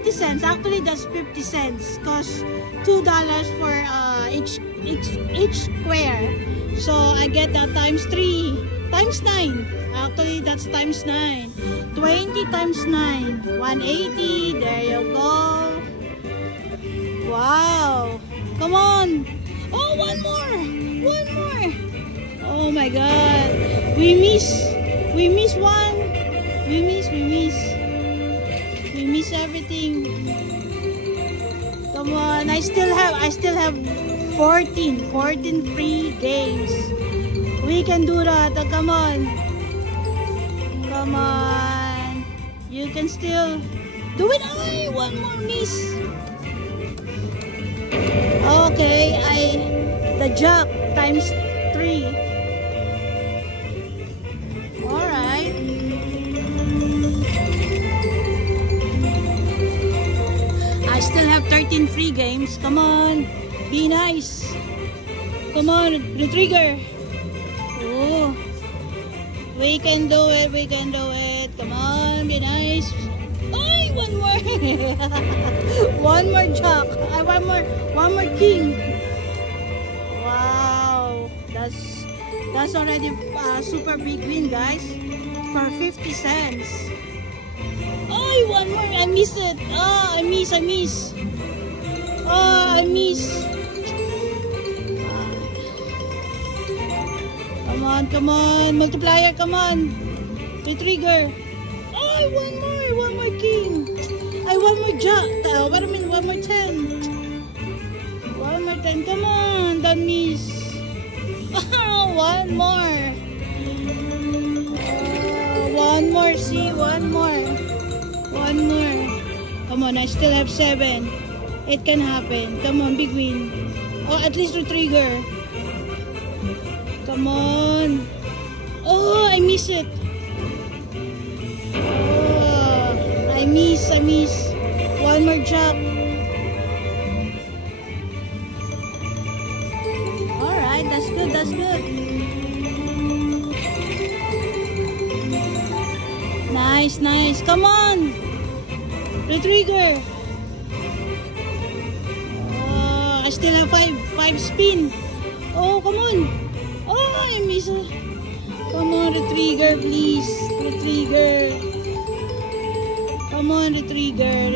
50 cents. Actually, that's 50 cents. Cost $2 for each square. So I get that times 3, times 9. Actually, that's times 9. 20 times 9. 180. There you go. Wow. Come on. Oh, one more. One more. Oh my God. We miss one. We miss everything. Come on. I still have 14 free games. We can do that. Oh, come on. Come on. You can still do it. Oh, one more miss. Okay, the jack times 3. Alright. I still have 13 free games. Come on. Be nice. Come on, the trigger. Oh. We can do it. We can do it. Come on, be nice. Ay, one more. One more jack. One more king. Wow. That's already a super big win, guys. For 50 cents. Ay, one more. I missed it. Oh, I miss. Oh, I miss. Come on. Multiplier, come on. The trigger. Oh, one more king. Ay, one more jack. What do you mean? One more 10. One more 10. Come on. Don't miss. One more. One more. See, one more. One more. Come on, I still have 7. It can happen. Come on, big win. Oh, at least the trigger. Come on. Oh, I miss it. Oh, I miss. One more jack. Alright, that's good. Nice. Come on. The trigger. Oh, I still have 5 spin. Oh, come on. Oh, I miss it. Come on, the trigger, please. The trigger. Come on, the trigger.